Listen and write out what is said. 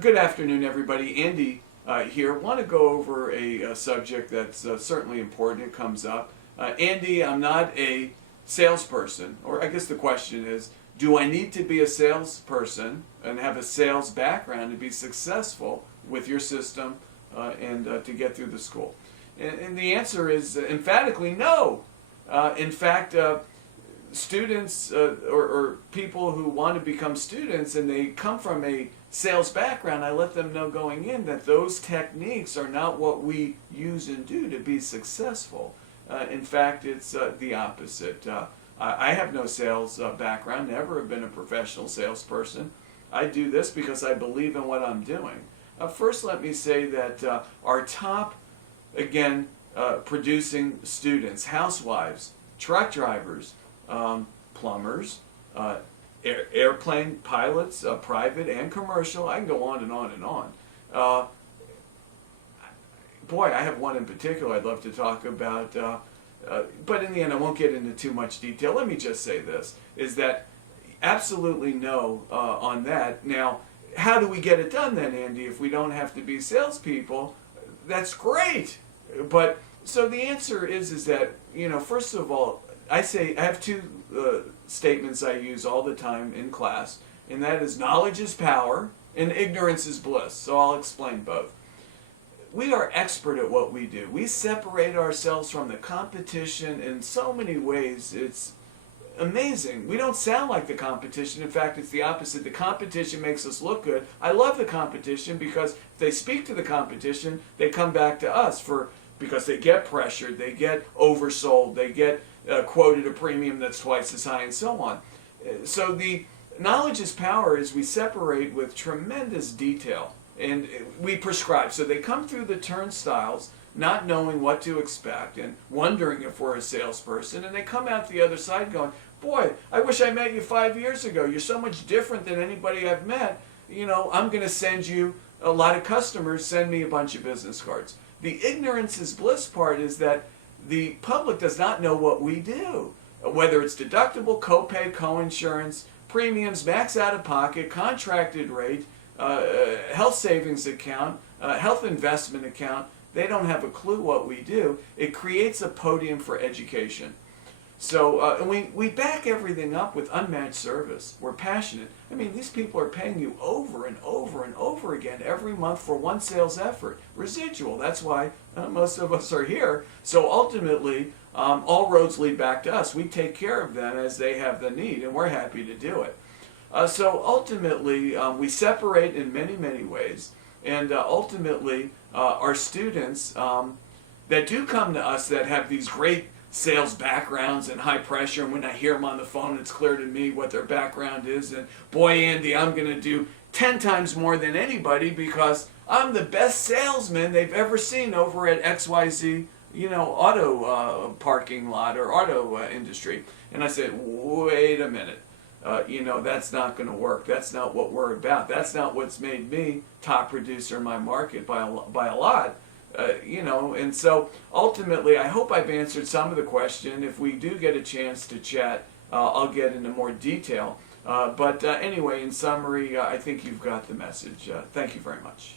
Good afternoon, everybody. Andy here. Want to go over a subject that's certainly important. It comes up. Andy, I'm not a salesperson, or I guess the question is, do I need to be a salesperson and have a sales background to be successful with your system and to get through the school? And the answer is emphatically no. In fact, students or people who want to become students and they come from a sales background, I let them know going in that those techniques are not what we use and do to be successful. In fact, it's the opposite. I have no sales background, never have been a professional salesperson. I do this because I believe in what I'm doing. First, let me say that our top, again, producing students, housewives, truck drivers, plumbers, airplane pilots, private and commercial. I can go on and on and on. Boy, I have one in particular I'd love to talk about, but in the end I won't get into too much detail. Let me just say this, is that absolutely no on that. Now, how do we get it done then, Andy, if we don't have to be salespeople? That's great. But, so the answer is that, first of all, I have two statements I use all the time in class, and that is knowledge is power and ignorance is bliss. So I'll explain both. We are expert at what we do. We separate ourselves from the competition in so many ways. It's amazing. We don't sound like the competition. In fact, it's the opposite. The competition makes us look good. I love the competition because if they speak to the competition, they come back to us because they get pressured, they get oversold, they get quoted a premium that's twice as high, and so on. So the knowledge is power is we separate with tremendous detail, and we prescribe. So they come through the turnstiles not knowing what to expect and wondering if we're a salesperson, and they come out the other side going, boy, I wish I met you 5 years ago. You're so much different than anybody I've met. I'm going to send you a lot of customers, send me a bunch of business cards. The ignorance is bliss part is that the public does not know what we do, whether it's deductible, copay, coinsurance, premiums, max out of pocket, contracted rate, health savings account, health investment account. They don't have a clue what we do. It creates a podium for education. So and we back everything up with unmatched service. We're passionate. I mean, these people are paying you over and over and over again every month for one sales effort. Residual, that's why most of us are here. So ultimately, all roads lead back to us. We take care of them as they have the need, and we're happy to do it. So ultimately, we separate in many, many ways. And ultimately, our students that do come to us that have these great sales backgrounds and high pressure, and when I hear them on the phone, it's clear to me what their background is, and boy, Andy, I'm going to do 10 times more than anybody because I'm the best salesman they've ever seen over at XYZ, auto parking lot or auto industry. And I said, wait a minute, that's not going to work. That's not what we're about. That's not what's made me top producer in my market by a lot. And so ultimately, I hope I've answered some of the question. If we do get a chance to chat, I'll get into more detail. But anyway, in summary, I think you've got the message. Thank you very much.